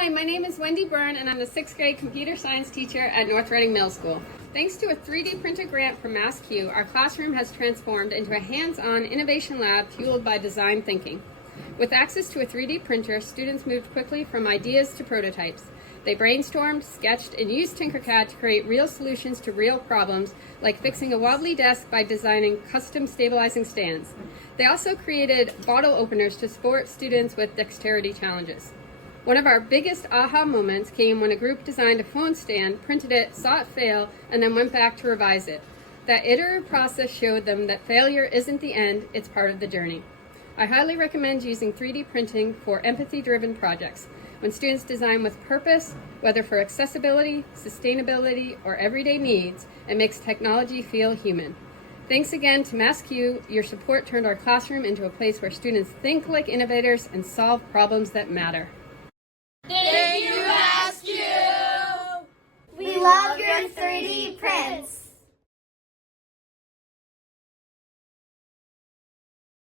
Hi, my name is Wendy Byrne, and I'm the 6th grade computer science teacher at North Reading Middle School. Thanks to a 3D printer grant from MassCUE, our classroom has transformed into a hands-on innovation lab fueled by design thinking. With access to a 3D printer, students moved quickly from ideas to prototypes. They brainstormed, sketched, and used Tinkercad to create real solutions to real problems, like fixing a wobbly desk by designing custom stabilizing stands. They also created bottle openers to support students with dexterity challenges. One of our biggest aha moments came when a group designed a phone stand, printed it, saw it fail, and then went back to revise it. That iterative process showed them that failure isn't the end, it's part of the journey. I highly recommend using 3D printing for empathy-driven projects. When students design with purpose, whether for accessibility, sustainability, or everyday needs, it makes technology feel human. Thanks again to MassCUE. Your support turned our classroom into a place where students think like innovators and solve problems that matter. Thank you, MassCUE! We love your 3D prints!